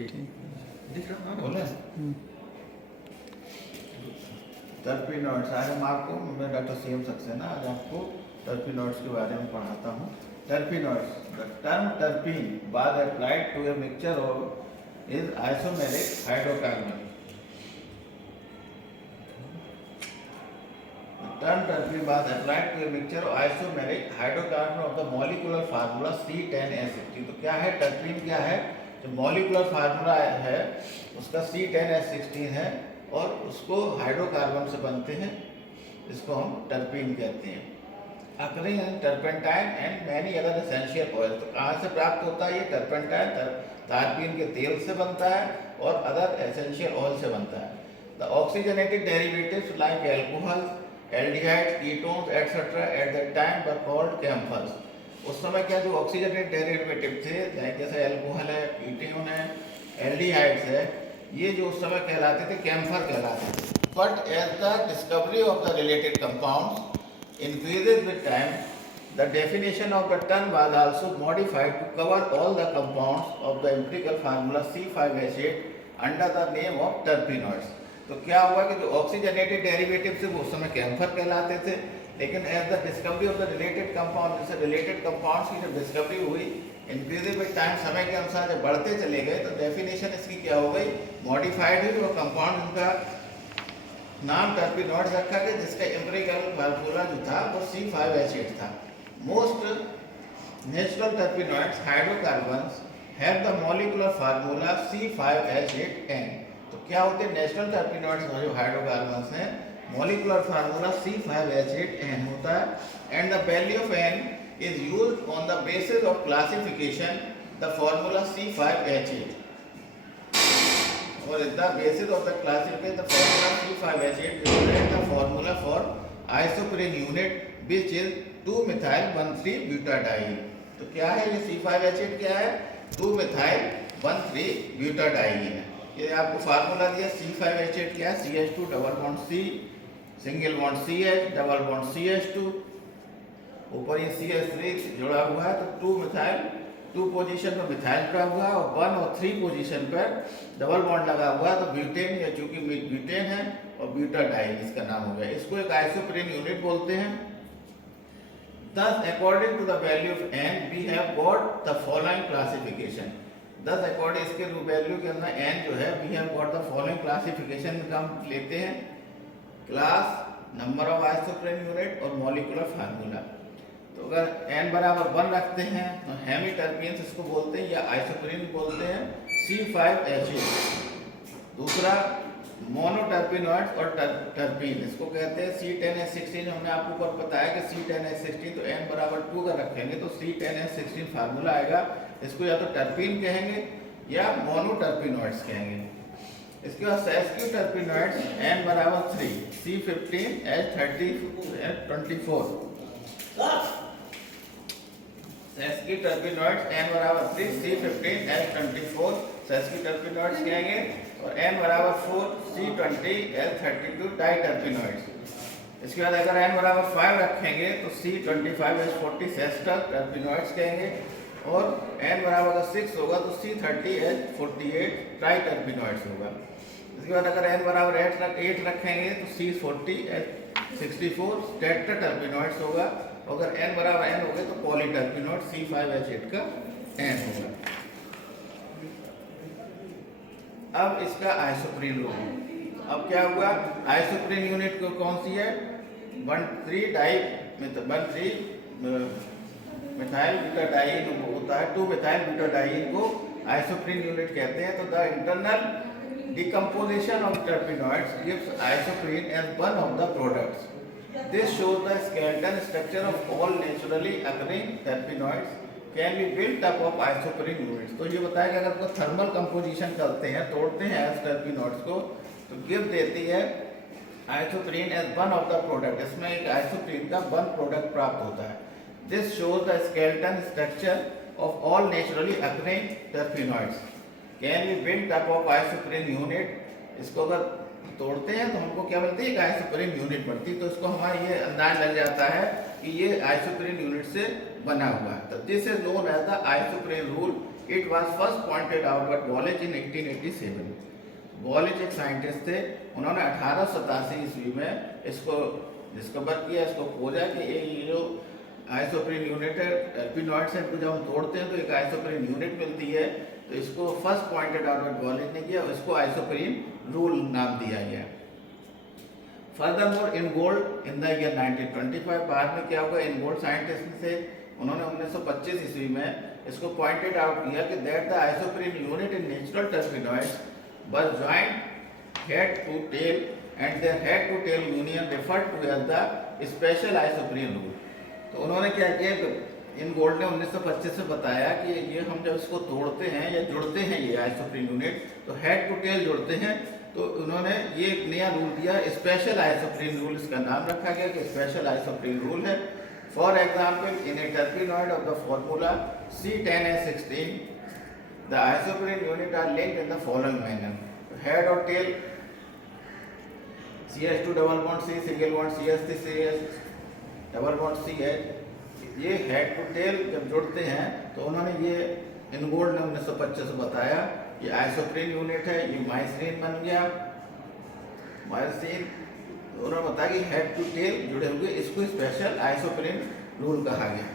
ठीक दिख रहा है बोले टर्पिनॉइड्स। आज हम आपको, मैं डॉक्टर CM सक्सेना, आज आपको टर्पिनॉइड्स के बारे में पढ़ाता हूँ। Terpenoids, the term terpene was applied to a mixture of is isomeric hydrocarbon. The term terpene was applied to a mixture of isomeric hydrocarbon of the molecular formula C10H16. तो क्या है टर्पीन? क्या है? जो मॉलिकुलर फार्मूला है उसका C10H16 है और उसको हाइड्रोकार्बन से बनते हैं, इसको हम टर्पीन कहते हैं। Occurring in turpentine and many other essential oil. तो कहाँ से प्राप्त होता है ये टर्पेंटाइन? तारपीन के तेल से बनता है और अदर एसेंशियल ऑयल से बनता है। The oxygenated derivatives like alcohol, aldehyde, ketones etcetera at that time were called camphors. उस समय क्या जो ऑक्सीजनेटेड डेरिवेटिव थे, जैसे एल्कोहल है, कीटोन है, एल्डिहाइड्स है, ये जो उस समय कहलाते थे कैम्फर कहलाते थे। But as the discovery of the related compounds increases with time, the definition of the term was also modified to cover all the compounds of the empirical formula C5H8 under the name of terpenoids. तो क्या हुआ कि जो oxygenated derivative थे वो उस समय camphor कहलाते थे, लेकिन as the discovery of the related compound, जैसे रिलेटेड कंपाउंड्स की जब डिस्कवरी हुई, इंक्रीजिंग विद टाइम, समय के अनुसार जब बढ़ते चले गए, तो डेफिनेशन इसकी क्या हो गई? मॉडिफाइड हुई और कंपाउंड उनका नाम टर्पिनॉइड्स रखा गया, जिसका एम्पिरिकल फार्मूला जो था वो C5H8 था। Most natural terpenoids hydrocarbons have the molecular formula C5H8N। तो क्या होते हैं नेचुरल टर्पिनॉइड्स जो हाइड्रोकार्बन्स हैं, मॉलिक्यूलर फार्मूला C5H8N होता है। And the value of N is used on the basis of classification the formula C5H8 or the basis of the classification the formula C5H8 represent the formula for isoprene unit which is 2-methyl-1,3-butadiene। तो क्या है ये C5H8? क्या है? 2-methyl-1,3-butadiene है। ये आपको formula दिया। C5H8 क्या है? CH2 double bond C, single bond CH, double bond CH2, ऊपर ये CH3 जुड़ा हुआ है, तो 2-methyl, 2 पोजीशन पर मिथाइल जुड़ा हुआ है और 1 और 3 पोजीशन पर डबल बॉन्ड लगा हुआ है, तो ब्यूटेन, या चूंकि ब्यूटेन है और ब्यूटाडाइन इसका नाम हो गया। इसको एक आइसोप्रीन यूनिट बोलते हैं। Thus according to the value of N we have got the following classification। Thus according इसके वैल्यू के अंदर N जो है, we have got the following classification का हम लेते हैं: class, number of isoprene unit और मॉलिक्यूलर फार्मूला। तो अगर n बराबर 1 रखते हैं तो हेमीटर्पियंस इसको बोलते हैं या आइसोप्रीन बोलते हैं C5H8। दूसरा मोनोटर्पिनॉइड्स और टर्पीन, इसको कहते हैं C10H16। हमने आपको ऊपर बताया कि C10H16, तो n बराबर 2 का रखेंगे तो C10H16 फार्मूला आएगा। इसको या तो टर्पीन कहेंगे या मोनोटर्पिनॉइड्स कहेंगे। इसके बाद सेस्क्यू टर्पिनॉइड्स n बराबर 3, C15H24। सेस्क्यू टर्पिनॉइड्स n बराबर 3, C15H24 सेस्क्यू टर्पिनॉइड्स कहेंगे, और n बराबर 4, C20H32 डाइटर्पिनॉइड्स। इसके बाद अगर n बराबर 5 रखेंगे तो C25H40 सेस्टर टर्पिनॉइड्स कहेंगे, और n बराबर 6 होगा तो C30H48 ट्राइटर्पिनॉइड्स होगा। इसके बाद अगर n बराबर 8 रखेंगे तो C40H64 टेट्राटर्पिनॉइड्स होगा। अगर n बराबर n हो गए तो पॉलीटर्पिनॉइड C5H8 का n होगा। अब इसका आइसोप्रीन रूल। अब क्या हुआ? आइसोप्रीन यूनिट को कौन सी है? 1,3-मिथाइल-ब्यूटाडाइन होता है। 2-मिथाइल-ब्यूटाडाइन को आइसोप्रीन यूनिट कहते हैं। तो the internal decomposition of terpenoids gives isoprene as one of the products. This shows the skeletal structure of all naturally occurring terpenoids can be built up of isoprene units। तो ये बताया कि अगर कोई thermal composition करते हैं, तोड़ते हैं टर्पिनॉइड्स को, तो गिव देती है isoprene as one of the product. इसमें एक आइसोप्रीन का वन प्रोडक्ट प्राप्त होता है। This shows the skeletal structure of all naturally occurring terpenoids can be built up of isoprene unit. इसको अगर तोड़ते हैं तो हमको क्या मिलती है? एक आइसोप्रीन यूनिट बनती है। तो इसको हमारा ये अंदाज लग जाता है कि ये आइसोप्रीन यूनिट से बना हुआ है। तो this is known as the isoprene rule it was first pointed out by बॉलेज इन 1887। बॉलेज एक साइंटिस्ट थे, उन्होंने 1887 ईस्वी में इसको डिस्कवर किया, इसको खोजा कि ये जो आइसोप्रीन यूनिट है, टर्पेनॉइड्स हैं, जब हम तोड़ते हैं तो एक आइसोप्रीन यूनिट मिलती है, तो इसको फर्स्ट पॉइंटेड आउट बाय बॉलेज ने किया, इसको आइसोप्रीन रूल नाम दिया गया। फर्दरमोर इनगोल्ड इन द ईयर 1925, बाद में क्या हुआ, इनगोल्ड साइंटिस्ट से उन्होंने 1925 ईस्वी में इसको पॉइंटेड आउट किया कि that the isoprene unit in natural terpenoids was joint head to tail and their head to tail union referred to as the special isoprene rule. तो उन्होंने क्या किया, इनगोल्ड ने 1925 से बताया कि ये हम जब इसको तोड़ते हैं या जुड़ते हैं ये आइसोप्रीन यूनिट, तो हेड टू टेल जुड़ते हैं, तो उन्होंने ये एक नया रूल दिया, स्पेशल आइसोप्रीन रूल, इसका नाम रखा गया कि स्पेशल आइसोप्रीन रूल है। For example, in a terpenoid of the formula C10H16 the isoprene unit are linked in the following manner, head और tail CH2 double bond C single bond CH3 CH double bond CH, ये head to tail जब जुड़ते हैं तो उन्होंने ये इनगोल्ड ने 1925 से बताया ये आइसोप्रीन यूनिट है, ये माइसिन बन गया, माइसिन, उन्होंने बताया कि हेड टू टेल जुड़े हुए, इसको स्पेशल आइसोप्रीन रूल कहा गया।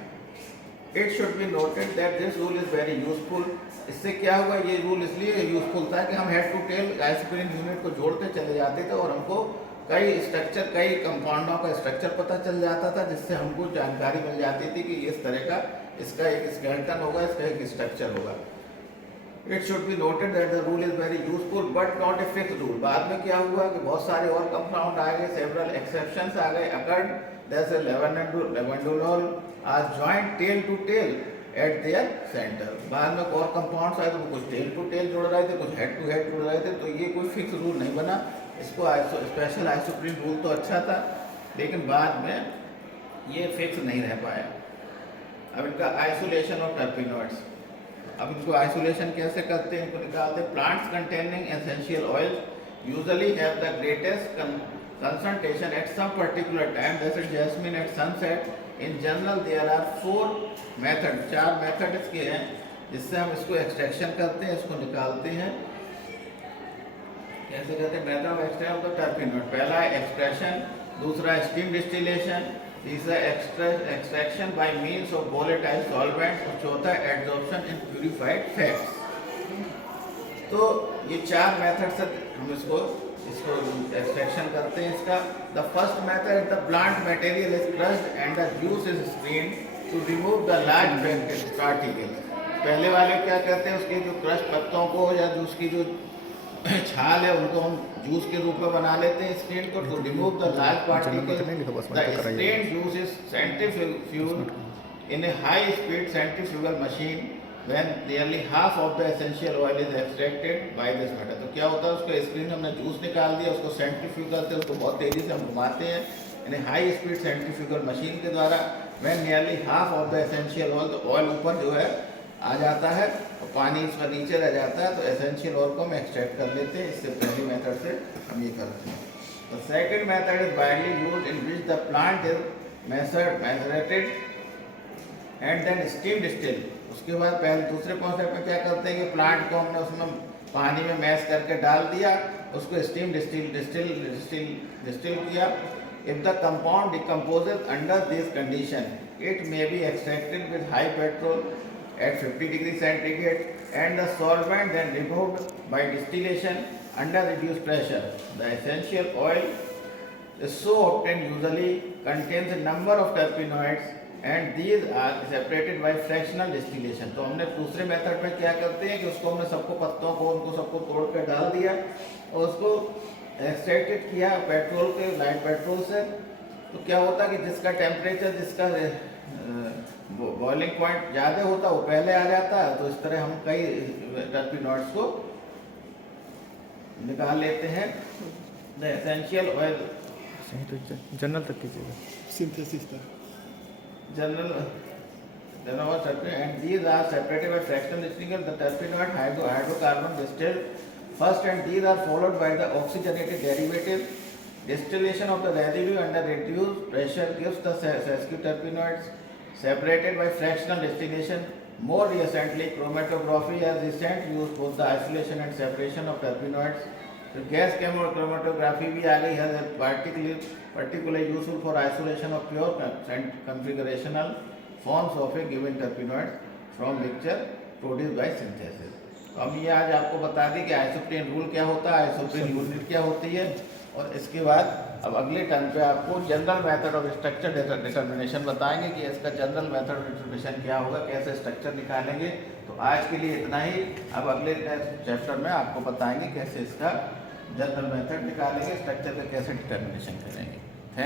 It should be noted that this rule is very useful. इससे क्या हुआ, ये रूल इसलिए यूजफुल था कि हम head to tail isoprene unit को जोड़ते चले जाते थे और हमको कई स्ट्रक्चर, कई कंपाउंडों का स्ट्रक्चर पता चल जाता था, जिससे हमको जानकारी मिल जाती थी कि इस तरह का इसका एक स्केलेटन होगा, इसका एक स्ट्रक्चर होगा। It should be noted that the rule is very useful but not a fix rule. बाद में क्या हुआ कि बहुत सारे और कंपाउंड आ गए, सेवरल एक्सेप्शंस आ गए, अकर्ड जैसे लेवेंडोल आज joint tail to tail at their centre. बाद में और कंपाउंड्स आए तो कुछ टेल टू टेल जुड़ रहे थे, कुछ हेड टू हेड जुड़ रहे थे, तो ये कोई फिक्स रूल नहीं बना। इसको स्पेशल आइसोप्रीन रूल तो अच्छा था, लेकिन बाद में ये फिक्स नहीं रह पाया। अब इनका आइसोलेशन ऑफ टर्पेनॉइड्स, अब इनको आइसोलेशन कैसे करते हैं, इनको निकालते हैं। Plants containing essential oil usually have the greatest concentration at some particular time, जैसे jasmine at sunset. In general there are 4 method, 4 method इसके हैं जिससे हम इसको एक्सट्रैक्शन करते हैं, इसको निकालते हैं। कैसे कहते हैं, method of extraction of the टर्पेनॉइड, पहला है एक्सप्रेशन, दूसरा स्टीम डिस्टिलेशन, तीसरा extraction by means of volatile solvents और चौथा एडजॉर्प्शन इन प्यूरिफाइड फैट्स। तो ये 4 मेथड से हम इसको एक्सट्रैक्शन करते हैं। इसका the first method, the plant material is crushed and the juice is strained to remove the large particles. पहले वाले क्या कहते हैं, उसके जो क्रश पत्तों को या जूस की जो छाल है उनको हम जूस के रूप में बना लेते हैं, स्ट्रेन को, to remove the large particles. The strain juice is centrifuged in a high speed centrifugal machine when nearly half of the essential oil is extracted by this method। तो क्या होता है, उसको स्क्रीन हमने जूस निकाल दिया, उसको सेंट्रीफ्यूगल से उसको बहुत तेज़ी से हम घुमाते हैं, यानी हाई स्पीड सेंट्रीफ्यूगल मशीन के द्वारा। when nearly half of the essential oil, तो ऑयल ऊपर जो है आ जाता है और पानी इसका नीचे रह जाता है, तो एसेंशियल ऑयल को हम एक्सट्रैक्ट कर लेते हैं। इससे पहले मेथड से हम ये करते हैं। तो second method is widely use in which the plant is macerated and then steam distil. उसके बाद पहले दूसरे कॉन्सेप्ट में क्या करते हैं कि प्लांट को हमने उसमें पानी में मैश करके डाल दिया, उसको स्टीम डिस्टिल किया। If the compound decomposes under this condition it may be extracted with high petrol at 50 degrees centigrade and the solvent then removed by distillation under reduced pressure. The essential oil is so obtained usually contains a number of terpenoids and these are separated by fractional distillation। तो हमने दूसरे method में क्या करते हैं कि उसको हमने सबको पत्तों को उनको सबको तोड़ कर डाल दिया और उसको एक्सट्रैक्टेड किया पेट्रोल के, लाइट पेट्रोल से। तो क्या होता है कि जिसका टेम्परेचर, जिसका बॉइलिंग पॉइंट ज़्यादा होता है वो पहले आ जाता है। तो इस तरह हम कई टर्पेनॉइड्स को निकाल लेते हैं। द एसेंशियल ऑयल जनरल तक कीजिएगा, सिंथेसिस था general terpenoid and these are separated by fractional distinction. The terpenoid hydrocarbon distilled first and these are followed by the oxygenated derivative. Distillation of the residue under reduced pressure gives the sesquiterpenoids separated by fractional distillation More recently, chromatography has recent used both the isolation and separation of terpenoids. तो gas chromatography भी आ गई है, particularly useful for isolation of pure and configurational forms of a given terpenoid from mixture produced by synthesis. तो हम ये आज आपको बता दें कि आइसोप्रीन रूल क्या होता है, आइसोप्रीन यूनिट क्या होती है, और इसके बाद अब अगले टर्म पे आपको general method of structure determination बताएंगे कि इसका जनरल मेथड ऑफ डिटर्मिनेशन क्या होगा, कैसे स्ट्रक्चर निकालेंगे। तो आज के लिए इतना ही। अब अगले चैप्टर में आपको बताएंगे कैसे इसका जनरल मेथड निकालेंगे, स्ट्रक्चर का कैसे डिटर्मिनेशन करेंगे।